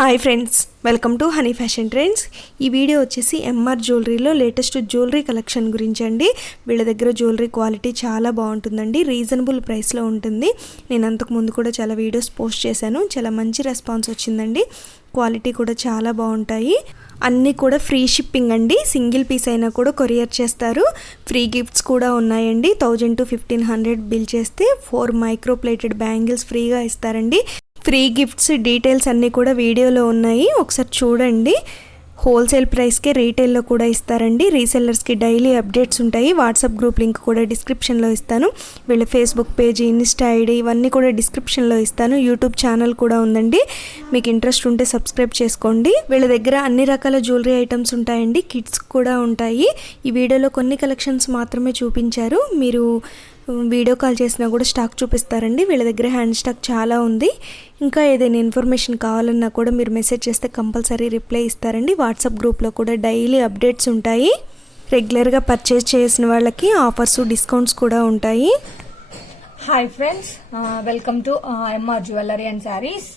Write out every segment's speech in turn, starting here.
Hi friends, welcome to honey fashion trends. ఈ video వచ్చేసి MR జ్యువెలరీలో latest jewellery collection గురించి అండి. వీళ్ళ దగ్గర జ్యువెలరీ క్వాలిటీ చాలా బాగుంటుందండి, రీజనబుల్ ప్రైస్లో ఉంటుంది. నేను అంతకు ముందు కూడా చాలా వీడియోస్ పోస్ట్ చేశాను, చాలా మంచి రెస్పాన్స్ వచ్చిందండి. క్వాలిటీ కూడా చాలా బాగుంటాయి. అన్నీ కూడా ఫ్రీ షిప్పింగ్ అండి, సింగిల్ పీస్ అయినా కూడా కొరియర్ చేస్తారు. ఫ్రీ గిఫ్ట్స్ కూడా ఉన్నాయండి. 1000 to 1500 బిల్ చేస్తే 4 మైక్రో ప్లేటెడ్ బ్యాంగిల్స్ ఫ్రీగా ఇస్తారండి. ఫ్రీ గిఫ్ట్స్ డీటెయిల్స్ అన్నీ కూడా వీడియోలో ఉన్నాయి, ఒకసారి చూడండి. హోల్సేల్ ప్రైస్కే రీటైల్లో కూడా ఇస్తారండి. రీసెల్లర్స్కి డైలీ అప్డేట్స్ ఉంటాయి. వాట్సాప్ గ్రూప్ లింక్ కూడా డిస్క్రిప్షన్లో ఇస్తాను. వీళ్ళ ఫేస్బుక్ పేజ్, ఇన్స్టా ఐడి ఇవన్నీ కూడా డిస్క్రిప్షన్లో ఇస్తాను. యూట్యూబ్ ఛానల్ కూడా ఉందండి, మీకు ఇంట్రెస్ట్ ఉంటే సబ్స్క్రైబ్ చేసుకోండి. వీళ్ళ దగ్గర అన్ని రకాల జ్యువెలరీ ఐటమ్స్ ఉంటాయండి, కిడ్స్ కూడా ఉంటాయి. ఈ వీడియోలో కొన్ని కలెక్షన్స్ మాత్రమే చూపించారు, మీరు వీడియో కాల్ చేసినా కూడా స్టాక్ చూపిస్తారండి. వీళ్ళ దగ్గర హ్యాండ్ స్టాక్ చాలా ఉంది. ఇంకా ఏదైనా ఇన్ఫర్మేషన్ కావాలన్నా కూడా మీరు మెసేజ్ చేస్తే కంపల్సరీ రిప్లై ఇస్తారండి. వాట్సాప్ గ్రూప్లో కూడా డైలీ అప్డేట్స్ ఉంటాయి. రెగ్యులర్గా పర్చేజ్ చేసిన వాళ్ళకి ఆఫర్స్, డిస్కౌంట్స్ కూడా ఉంటాయి. Hi friends, welcome to MR jewellery and saris.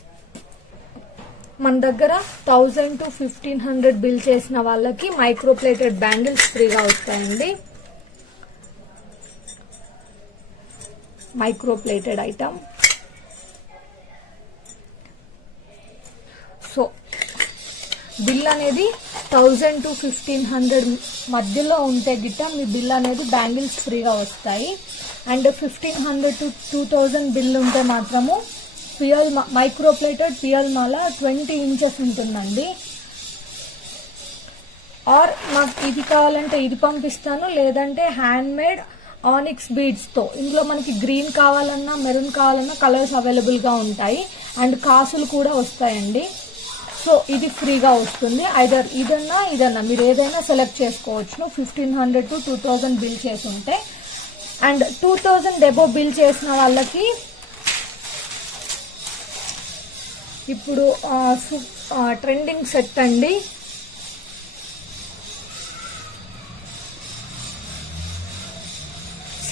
మన దగ్గర 1000 to 1500 బిల్ చేసిన వాళ్ళకి మైక్రో ప్లేటెడ్ బ్యాంగిల్స్ ఫ్రీగా వస్తాయండి. Micro plated item. So bill అనేది 1000 to 1500 మధ్యలో ఉంటే గిట్ట మీ బిల్ అనేది బ్యాంగిల్స్ ఫ్రీగా వస్తాయి. అండ్ 1500 to 2000 బిల్ ఉంటే మాత్రము మైక్రో ప్లేటెడ్ పియల్ మాల 20 inches ఉంటుందండి. ఆర్ నాకు ఇది కావాలంటే ఇది పంపిస్తాను, లేదంటే హ్యాండ్ మేడ్ ఆనిక్స్ బీడ్స్ తో. ఇందులో మనకి గ్రీన్ కావాలన్నా, మెరూన్ కావాలన్నా కలర్స్ అవైలబుల్ గా ఉంటాయి. అండ్ కాసులు కూడా వస్తాయండి. సో ఇది ఫ్రీగా వస్తుంది. ఐదర్ ఇదన్నా మీరు ఏదైనా సెలెక్ట్ చేసుకోవచ్చు. 1500 to 2000 బిల్ చేసి ఉంటే. అండ్ 2000 ఎబో బిల్ చేసిన వాళ్ళకి ఇప్పుడు ట్రెండింగ్ సెట్ అండి.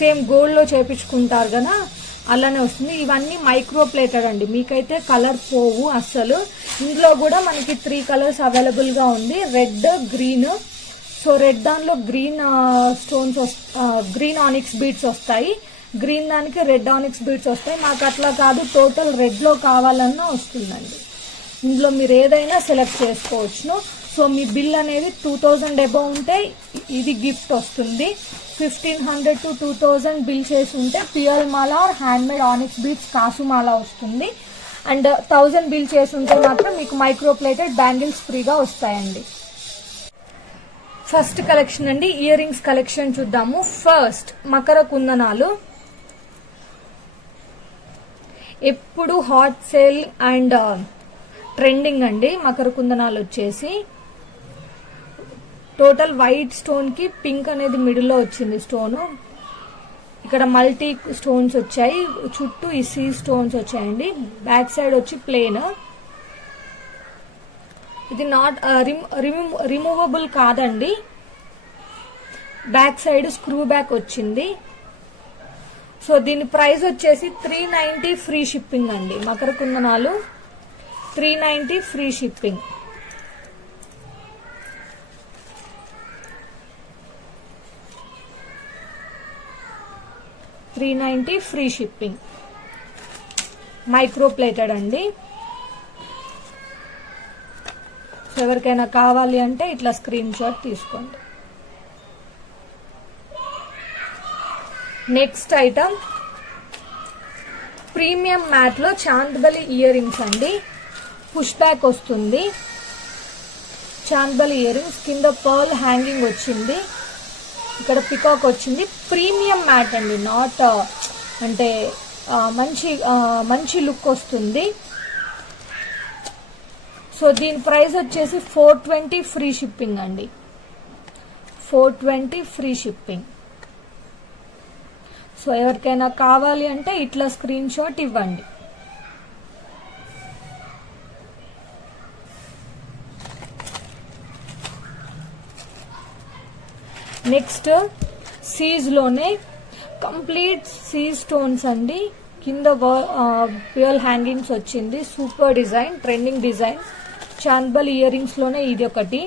సేమ్ గోల్డ్ లో చేపించుకుంటారు కదా, అలానే వస్తుంది. ఇవన్నీ మైక్రో ప్లేటెడ్ అండి, మీకైతే కలర్ పోవు అస్సలు. ఇందులో కూడా మనకి 3 కలర్స్ అవైలబుల్ గా ఉంది, రెడ్, గ్రీన్. సో రెడ్ దానిలో green stones, green onyx beads వస్తాయి. గ్రీన్ దానికి రెడ్ ఆనిక్స్ బీడ్స్ వస్తాయి. మాకు అట్లా కాదు, టోటల్ రెడ్ లో కావాలన్నా వస్తుందండి. ఇందులో మీరు ఏదైనా సెలెక్ట్ చేసుకోవచ్చును. సో మీ బిల్ అనేది 2000 ఎబో ఉంటే ఇది గిఫ్ట్ వస్తుంది. 1500 to 2000 బిల్ చేసి ఉంటే పియల్ మాల or handmade onyx beads కాసు మాల వస్తుంది. అండ్ 1000 బిల్ చేసి ఉంటే మాత్రం మీకు మైక్రో ప్లేటెడ్ బ్యాంగిల్స్ ఫ్రీగా వస్తాయండి. ఫస్ట్ కలెక్షన్ అండి, ఇయర్ రింగ్స్ కలెక్షన్ చూద్దాము. ఫస్ట్ మకర కుందనాలు. ఎప్పుడు హాట్ సేల్ అండ్ ట్రెండింగ్ అండి మకర కుందనాలు వచ్చేసి. టోటల్ వైట్ స్టోన్ కి పింక్ అనేది మిడిల్ లో వచ్చింది స్టోన్. ఇక్కడ మల్టీ స్టోన్స్ వచ్చాయి, చుట్టూ ఈ సీ స్టోన్స్ వచ్చాయండి. బ్యాక్ సైడ్ వచ్చి ప్లేన్. ఇది నాట్ రిమూవబుల్ కాదండి, బ్యాక్ సైడ్ స్క్రూ బ్యాక్ వచ్చింది. సో దీని ప్రైస్ వచ్చేసి 390 ఫ్రీ షిప్పింగ్ అండి. Makar కుందనాలు 390 free shipping. $390 free shipping. Micro plated అండి. సో ఎవరికైనా కావాలి అంటే ఇట్లా స్క్రీన్ షాట్ తీసుకోండి. నెక్స్ట్ ఐటమ్ ప్రీమియం మ్యాట్ లో చాంద్బలి ఇయర్ రింగ్స్ అండి. పుష్ బ్యాక్ వస్తుంది. చాంద్బలి ఇయర్ రింగ్స్ కింద పర్ల్ హ్యాంగింగ్ వచ్చింది, ఇక్కడ పికాక్ వచ్చింది. ప్రీమియం మ్యాట్ అండి, నాట్ అంటే మంచి లుక్ వస్తుంది. సో దీని ప్రైస్ వచ్చేసి 420 ఫ్రీ షిప్పింగ్ అండి. 420 ఫ్రీ షిప్పింగ్. సో ఎవరికైనా కావాలి అంటే ఇట్లా స్క్రీన్ షాట్ ఇవ్వండి. నెక్స్ట్ సీజ్ లోనే కంప్లీట్ సీ స్టోన్స్ అండి. కింద ప్యూర్ హ్యాంగింగ్స్ వచ్చింది, super design, trending design. Chandbali earrings లోనే ఇది ఒకటి.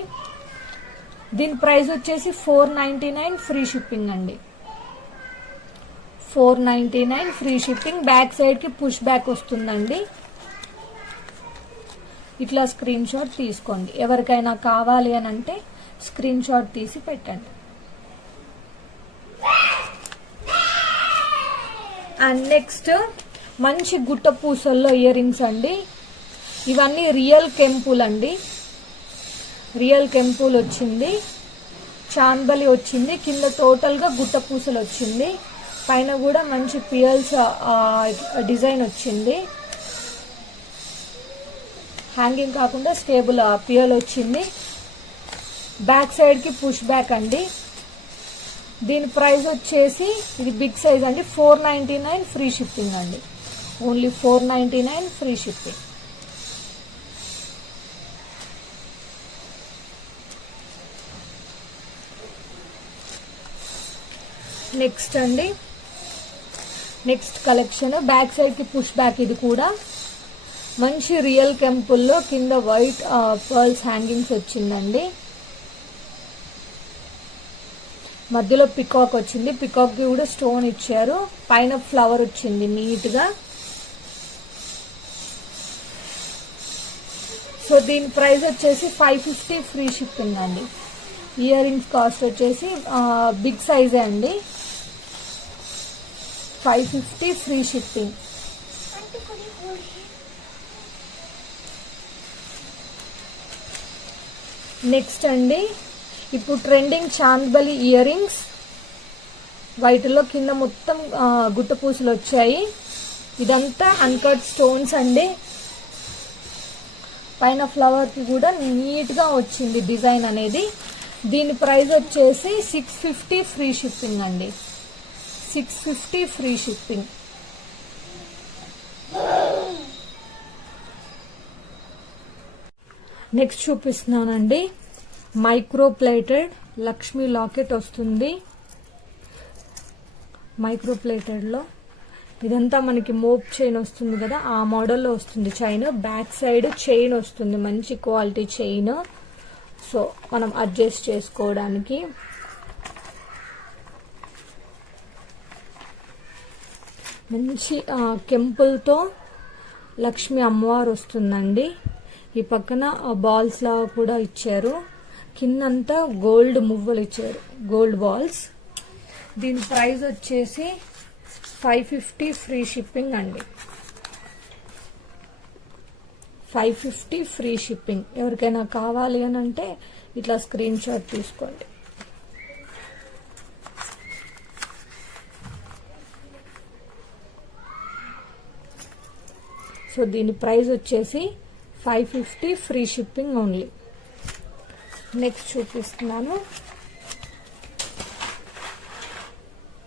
దీని ప్రైస్ వచ్చేసి 499 ఫ్రీ షిప్పింగ్ అండి. 499 ఫ్రీ షిప్పింగ్. బ్యాక్ సైడ్ కి పుష్ బ్యాక్ వస్తుందండి. ఇట్లా స్క్రీన్ షాట్ తీసుకోండి. ఎవరికైనా కావాలి అని అంటే స్క్రీన్ షాట్ తీసి పెట్టండి. అండ్ నెక్స్ట్ మంచి గుట్ట పూసల్లో ఇయర్ రింగ్స్ అండి. ఇవన్నీ రియల్ కెంపుల్ అండి. రియల్ కెంపుల్ వచ్చింది, చాందబలి వచ్చింది, కింద టోటల్ గా గుట్ట పూసలు వచ్చింది, పైన కూడా మంచి పియల్స్ డిజైన్ వచ్చింది. హ్యాంగింగ్ కాకుండా స్టేబుల్ పియల్ వచ్చింది. బ్యాక్ సైడ్ కి పుష్ బ్యాక్ అండి. దీని ప్రైస్ వచ్చేసి ఇది బిగ్ సైజ్ అండి, 499 ఫ్రీ షిప్పింగ్ అండి. Only 499 free shipping. నెక్స్ట్ అండి, నెక్స్ట్ కలెక్షన్ బ్యాక్ సైడ్ కి పుష్ బ్యాక్. ఇది కూడా మంచి రియల్ కెంపుల్లో కింద వైట్ పర్ల్స్ హ్యాంగింగ్స్ వచ్చిందండి. మధ్యలో పికాక్ వచ్చింది, పికాక్ కి కూడా స్టోన్ ఇచ్చారు, పైన ఫ్లవర్ వచ్చింది నీట్ గా. సో దీని ప్రైస్ వచ్చేసి 550 ఫ్రీ షిప్పింగ్ అండి. ఇయర్ రింగ్స్ కాస్ట్ వచ్చేసి బిగ్ సైజే అండి, 550 ఫ్రీ షిప్పింగ్. నెక్స్ట్ అండి, ఇప్పుడు ట్రెండింగ్ చాంద్బలి ఇయర్ రింగ్స్. వైట్లో కింద మొత్తం గుట్ట పూసలు వచ్చాయి. ఇదంతా అన్కట్ స్టోన్స్ అండి. పైన ఫ్లవర్ కి కూడా నీట్ గా వచ్చింది డిజైన్ అనేది. దీని ప్రైస్ వచ్చేసి 650 ఫ్రీ షిప్పింగ్ అండి, 650 ఫ్రీ షిప్పింగ్. నెక్స్ట్ చూపిస్తున్నానండి, మైక్రో ప్లేటెడ్ లక్ష్మీ లాకెట్ వస్తుంది. మైక్రో ప్లేటెడ్ లో ఇదంతా మనకి మోప్ చైన్ వస్తుంది కదా, ఆ మోడల్లో వస్తుంది చైన్. బ్యాక్ సైడ్ చైన్ వస్తుంది, మంచి క్వాలిటీ చైన్. సో మనం అడ్జస్ట్ చేసుకోవడానికి. మంచి కెంపుల్తో లక్ష్మీ అమ్మవారు వస్తుందండి. ఈ పక్కన బాల్స్ లాగా కూడా ఇచ్చారు, కిందంతా గోల్డ్ మువ్వలు ఇచ్చారు, గోల్డ్ బాల్స్. దీని ప్రైస్ వచ్చేసి 550 ఫ్రీ షిప్పింగ్ అండి, 550 ఫ్రీ షిప్పింగ్. ఎవరికైనా కావాలి అని అంటే ఇట్లా స్క్రీన్ షాట్ తీసుకోండి. సో దీని ప్రైస్ వచ్చేసి 550 ఫ్రీ షిప్పింగ్ ఓన్లీ. నెక్స్ట్ చూపిస్తున్నాను,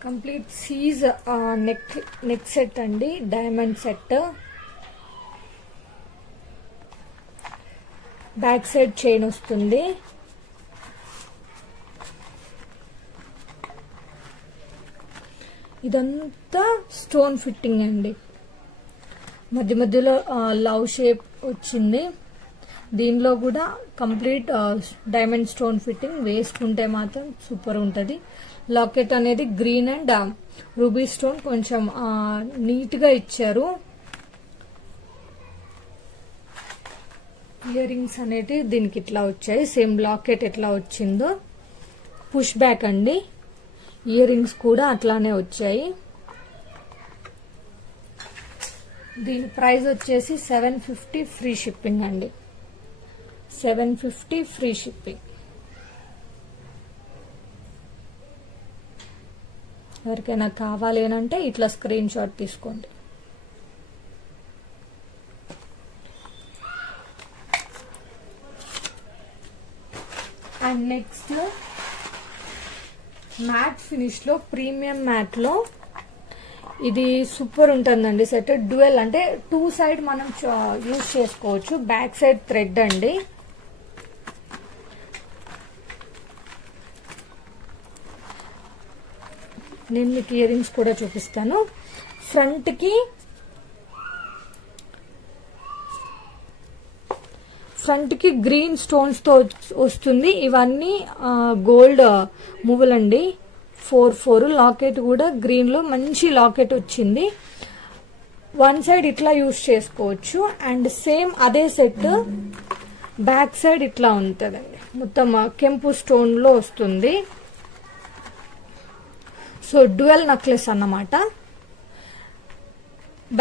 కంప్లీట్ సీజ్ నెక్ సెట్ అండి, diamond set. Back side chain వస్తుంది. ఇదంతా స్టోన్ ఫిట్టింగ్ అండి. మధ్య మధ్యలో లవ్ షేప్ వచ్చింది. దీనిలో కూడా కంప్లీట్ డైమండ్ స్టోన్ ఫిట్టింగ్. వేసుకుంటే మాత్రం సూపర్ ఉంటుంది. లాకెట్ అనేది గ్రీన్ అండ్ రూబీ స్టోన్ కొంచెం నీట్ గా ఇచ్చారు. ఇయర్ రింగ్స్ అనేవి దీనికి ఇట్లా వచ్చాయి, సేమ్ లాకెట్ ఎట్లా వచ్చిందో. పుష్ బ్యాక్ అండి, ఇయర్ రింగ్స్ కూడా అట్లానే వచ్చాయి. దీని ప్రైస్ వచ్చేసి 750 ఫ్రీ షిప్పింగ్ అండి, 750 ఫ్రీ షిప్పింగ్. ఎవరికైనా కావాలి అని అంటే ఇట్లా స్క్రీన్ షాట్ తీసుకోండి. అండ్ నెక్స్ట్ మ్యాట్ ఫినిష్ లో, ప్రీమియం మ్యాట్ లో ఇది సూపర్ ఉంటుందండి సెట్. డ్యూయల్ అంటే 2 సైడ్ మనం యూజ్ చేసుకోవచ్చు. బ్యాక్ సైడ్ థ్రెడ్ అండి. నేను మీకు ఇయర్ రింగ్స్ కూడా చూపిస్తాను. ఫ్రంట్ కి గ్రీన్ స్టోన్స్ తో వస్తుంది. ఇవన్నీ గోల్డ్ మువ్వులండి. 4 లాకెట్ కూడా గ్రీన్ లో మంచి లాకెట్ వచ్చింది. వన్ సైడ్ ఇట్లా యూజ్ చేసుకోవచ్చు. అండ్ సేమ్ అదే సెట్ బ్యాక్ సైడ్ ఇట్లా ఉంటుందండి. మొత్తం కెంపు స్టోన్ లో వస్తుంది. సో డ్యూయల్ నెక్లెస్ అన్నమాట.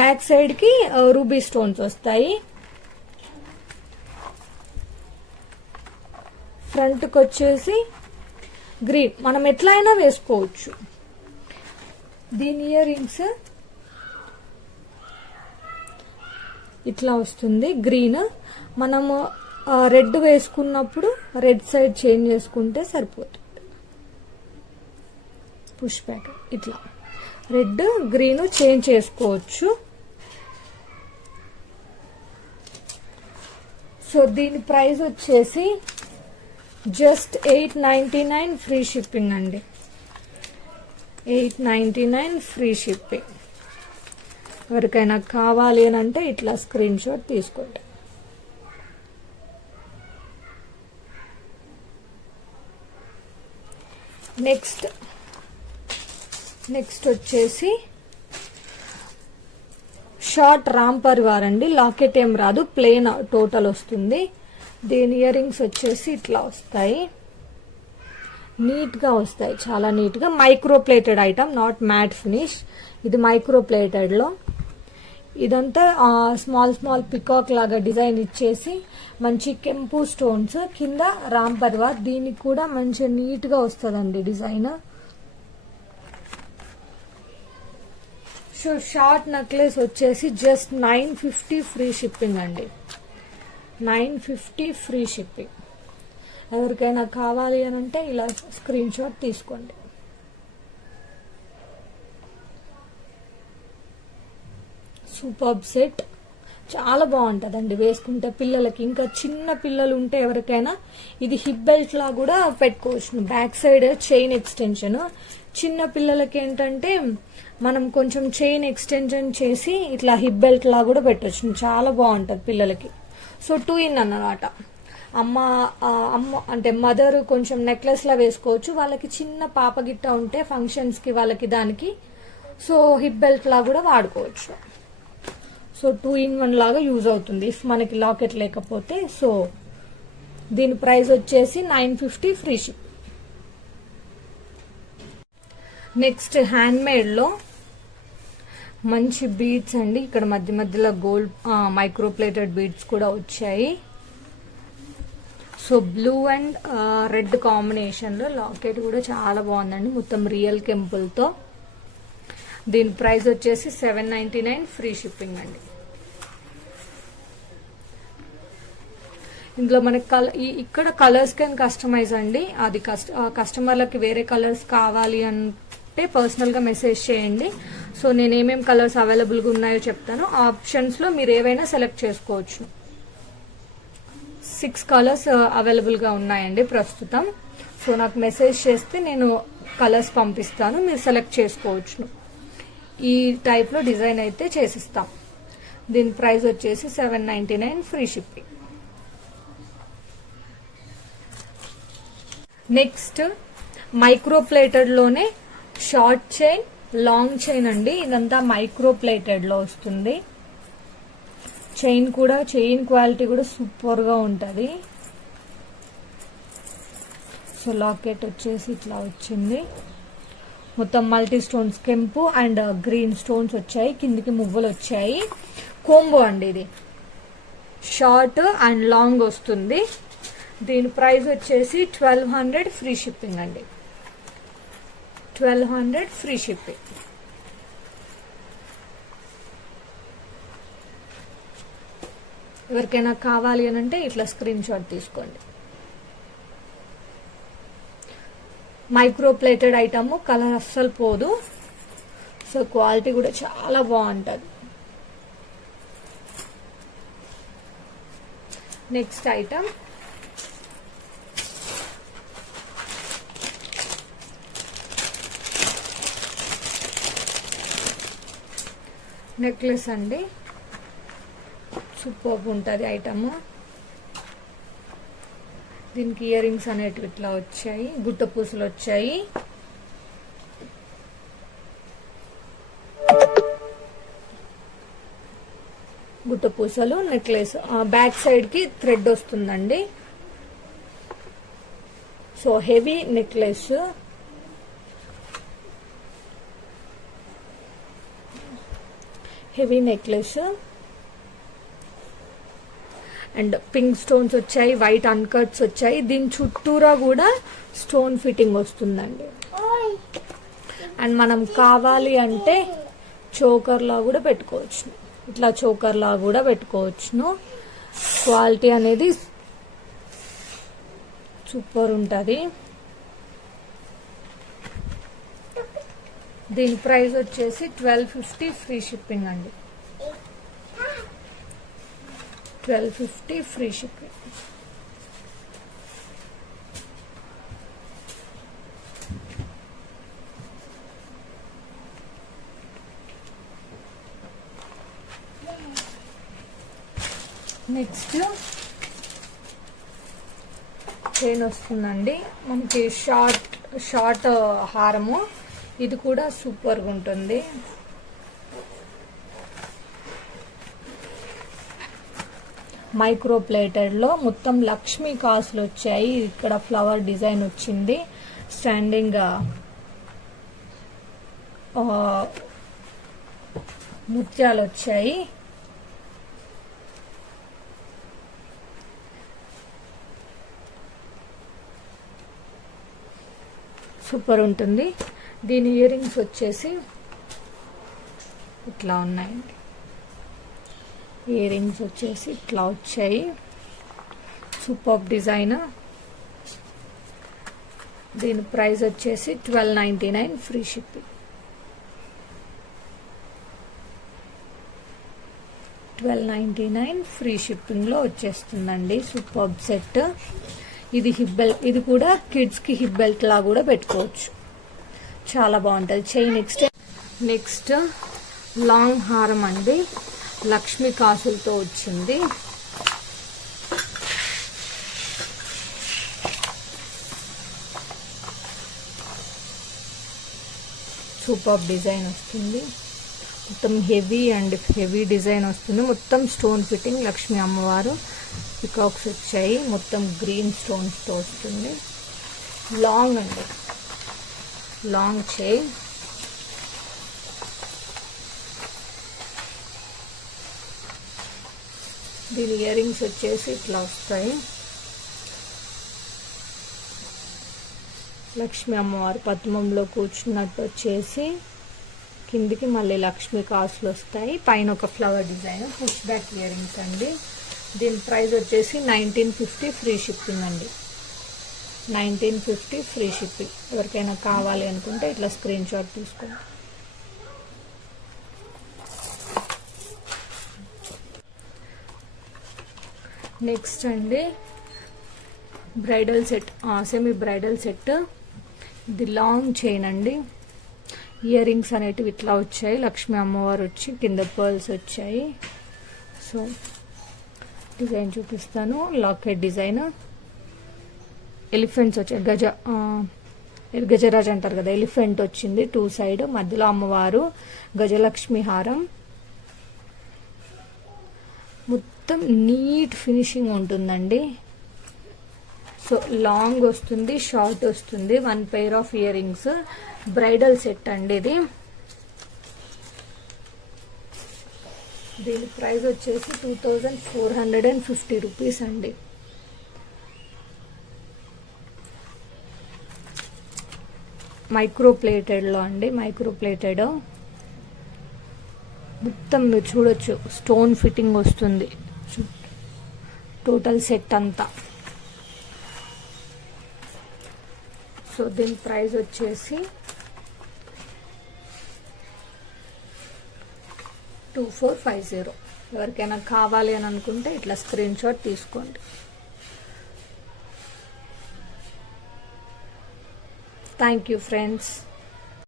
బ్యాక్ సైడ్ కి రూబీ స్టోన్స్ వస్తాయి. ఫ్రంట్ కి వచ్చేసి గ్రీన్. మనం ఎట్లా అయినా వేసుకోవచ్చు. దీని ఇయర్ రింగ్స్ ఇట్లా వస్తుంది గ్రీన్. మనము రెడ్ వేసుకున్నప్పుడు రెడ్ సైడ్ చేంజ్ చేసుకుంటే సరిపోతుంది. పుష్ బ్యాక్ ఇట్లా రెడ్ గ్రీన్ చేంజ్ చేసుకోవచ్చు. సో దీని ప్రైస్ వచ్చేసి జస్ట్ 899 ఫ్రీ షిప్పింగ్ అండి. 899 ఫ్రీ షిప్పింగ్. ఎవరికైనా కావాలి అని అంటే ఇట్లా స్క్రీన్ షాట్ తీసుకోండి. నెక్స్ట్ వచ్చేసి షార్ట్ రామ్ పరివార్ అండి. లాకెట్ ఏం రాదు, ప్లేన్ టోటల్ వస్తుంది. దీని ఇయర్ రింగ్స్ వచ్చేసి ఇట్లా వస్తాయి. నీట్ గా వస్తాయి, చాలా నీట్ గా. Micro plated item, not matte finish. ఇది మైక్రో ప్లేటెడ్ లో. ఇదంతా స్మాల్ పికాక్ లాగా డిజైన్ ఇచ్చేసి మంచి కెంపు స్టోన్స్ కింద రామ్ పరివార్. దీనికి కూడా మంచి నీట్ గా వస్తుందండి డిజైన్. సో షార్ట్ నెక్లెస్ వచ్చేసి జస్ట్ 950 ఫ్రీ షిప్పింగ్ అండి. 950 ఫ్రీ షిప్పింగ్. ఎవరికైనా కావాలి అని అంటే ఇలా స్క్రీన్ షాట్ తీసుకోండి. సూపర్ సెట్, చాలా బాగుంటుందండి వేసుకుంటే పిల్లలకి. ఇంకా చిన్న పిల్లలు ఉంటే ఎవరికైనా ఇది హిప్ బెల్ట్ లా కూడా పెట్టుకోవచ్చు. Back side chain extension. చిన్న పిల్లలకి ఏంటంటే మనం కొంచెం చైన్ ఎక్స్టెన్షన్ చేసి ఇట్లా హిప్ బెల్ట్ లా కూడా పెట్టచ్చు. చాలా బాగుంటది పిల్లలకి. సో 2 in అన్నమాట. అమ్మ అంటే మదర్ కొంచెం నెక్లెస్ లా వేసుకోవచ్చు. వాళ్ళకి చిన్న పాప గిట్ట ఉంటే ఫంక్షన్స్ కి వాళ్ళకి దానికి సో హిప్ బెల్ట్ లా కూడా వాడుకోవచ్చు. సో 2 in 1 లాగా యూజ్ అవుతుంది ఇఫ్ మనకి లాకెట్ లేకపోతే. సో దీని ప్రైస్ వచ్చేసి 950 free ship. Next hand made లో మంచి బీడ్స్ అండి. ఇక్కడ మధ్యలో గోల్డ్ మైక్రో ప్లేటెడ్ బీడ్స్ కూడా వచ్చాయి. So blue and red combination లో లాకెట్ కూడా చాలా బాగుందండి. మొత్తం రియల్ కెంపుల్ తో. దీని ప్రైస్ వచ్చేసి 799 ఫ్రీ షిప్పింగ్ అండి. ఇందులో మనకి ఇక్కడ కలర్స్ కెన్ కస్టమైజ్ అండి. అది కస్టమర్లకి వేరే కలర్స్ కావాలి అంటే పర్సనల్ గా మెసేజ్ చేయండి. సో నేను ఏమేమి కలర్స్ అవైలబుల్ గా ఉన్నాయో చెప్తాను. ఆప్షన్స్ లో మీరు ఏవైనా సెలెక్ట్ చేసుకోవచ్చు. 6 కలర్స్ అవైలబుల్ గా ఉన్నాయండి ప్రస్తుతం. సో నాకు మెసేజ్ చేస్తే నేను కలర్స్ పంపిస్తాను, మీరు సెలెక్ట్ చేసుకోవచ్చు. ఈ టైప్ లో డిజైన్ అయితే చేసిస్తాం. దీని ప్రైస్ వచ్చేసి 799 free shipping. Next micro plated లోనే షార్ట్ చైన్, లాంగ్ చైన్ అండి. ఇదంతా మైక్రో ప్లేటెడ్ లో వస్తుంది. చైన్ క్వాలిటీ కూడా సూపర్ గా ఉంటది. సో లాకెట్ వచ్చేసి ఇట్లా వచ్చింది. మొత్తం మల్టీ స్టోన్స్ కెంపు అండ్ గ్రీన్ స్టోన్స్ వచ్చాయి. కిందికి మువ్వలు వచ్చాయి. కోంబో అండి ఇది. షార్ట్ అండ్ లాంగ్ వస్తుంది. దీని ప్రైస్ వచ్చేసి 1200 ఫ్రీ షిప్పింగ్ అండి. 1200 ఫ్రీ షిప్పింగ్. ఎవరికైనా కావాలి అని అంటే ఇట్లా స్క్రీన్ షాట్ తీసుకోండి. మైక్రో ప్లేటెడ్ ఐటమ్, కలర్ అస్సలు పోదు. సో క్వాలిటీ కూడా చాలా బాగుంటుంది. నెక్స్ట్ ఐటమ్ నెక్లెస్ అండి. సూపర్ ఉంటుంది ఐటమ్. దీనికి ఇయర్ రింగ్స్ అనేటివి ఇట్లా వచ్చాయి, గుట్ట పూసలు వచ్చాయి. గుట్ట పూసలు నెక్లెస్, బ్యాక్ సైడ్ కి థ్రెడ్ వస్తుందండి. So heavy necklace, heavy necklace and pink stones వచ్చాయి, వైట్ అన్కట్స్ వచ్చాయి. దీని చుట్టూరా కూడా స్టోన్ ఫిట్టింగ్ వస్తుందండి. అండ్ మనం కావాలి అంటే చోకర్ లా కూడా పెట్టుకోవచ్చు, ఇట్లా చోకర్ లా కూడా పెట్టుకోవచ్చును. క్వాలిటీ అనేది సూపర్ ఉంటుంది. దీని ప్రైస్ వచ్చేసి 1250 ఫ్రీ షిప్పింగ్ అండి. 1250 ఫ్రీ షిప్పింగ్. నెక్స్ట్ చైన్ వస్తుందండి మనకి, షార్ట్ హారము. ఇది కూడా సూపర్గా ఉంటుంది. మైక్రో ప్లేటెడ్లో మొత్తం లక్ష్మీ కాసులు వచ్చాయి. ఇక్కడ ఫ్లవర్ డిజైన్ వచ్చింది, స్టాండింగ్ ముత్యాలు వచ్చాయి. సూపర్ ఉంటుంది. దీని ఇయర్ రింగ్స్ వచ్చేసి ఇట్లా ఉన్నాయండి. ఇయర్ రింగ్స్ వచ్చేసి ఇట్లా వచ్చాయి, సూపర్ డిజైన్. దీని ప్రైస్ వచ్చేసి 1299 ఫ్రీ షిప్పింగ్. 1299 ఫ్రీ షిప్పింగ్లో వచ్చేస్తుందండి. Super set. ఇది హిప్ బెల్ట్, ఇది కూడా కిడ్స్కి హిప్ బెల్ట్ లా కూడా పెట్టుకోవచ్చు, చాలా బాగుంటుంది. చైన్ నెక్స్ట్ లాంగ్ హారం అండి, లక్ష్మీ కాసులతో వచ్చింది. సూపర్ డిజైన్ వస్తుంది, మొత్తం హెవీ అండ్ హెవీ డిజైన్ వస్తుంది. మొత్తం స్టోన్ ఫిట్టింగ్, లక్ష్మీ అమ్మవారు పికాక్స్ వచ్చాయి, మొత్తం గ్రీన్ స్టోన్స్తో వస్తుంది. లాంగ్ అండి, లాంగ్ చైన్. దీని ఇయర్ రింగ్స్ వచ్చేసి ఇట్లా వస్తాయి. లక్ష్మీ అమ్మవారు పద్మంలో కూర్చున్నట్టు వచ్చేసి కిందికి మళ్ళీ లక్ష్మీ కాసులు వస్తాయి, పైన ఒక flower design. Push back ear rings అండి. దీని ప్రైస్ వచ్చేసి 1950 ఫ్రీ షిప్పింగ్ అండి. 1950 ఫ్రీ షిప్పింగ్. ఎవరికైనా కావాలి అనుకుంటే ఇట్లా స్క్రీన్ షాట్ తీసుకోండి. నెక్స్ట్ అండి bridal set, semi bridal set. ఇది లాంగ్ చైన్ అండి. ఇయర్ రింగ్స్ అనేటివి ఇట్లా వచ్చాయి, లక్ష్మీ అమ్మవారు వచ్చి కింద పర్ల్స్ వచ్చాయి. సో డిజైన్ చూపిస్తాను. లాకెట్ డిజైన్, ఎలిఫెంట్స్ వచ్చాయి, గజరాజ్ అంటారు కదా, ఎలిఫెంట్ వచ్చింది 2 సైడ్. మధ్యలో అమ్మవారు, గజలక్ష్మి హారం. మొత్తం నీట్ ఫినిషింగ్ ఉంటుందండి. సో లాంగ్ వస్తుంది, షార్ట్ వస్తుంది. 1 pair of ear rings. Bridal set అండి ఇది. దీని ప్రైస్ వచ్చేసి 2450 రూపీస్ అండి. మైక్రో ప్లేటెడ్లో అండి, మైక్రో ప్లేటెడ్. మొత్తం మీరు చూడొచ్చు, స్టోన్ ఫిట్టింగ్ వస్తుంది టోటల్ సెట్ అంతా. సో దీని ప్రైస్ వచ్చేసి 2450. ఎవరికైనా కావాలి అని అనుకుంటే ఇట్లా స్క్రీన్ షాట్ తీసుకోండి. Thank you friends.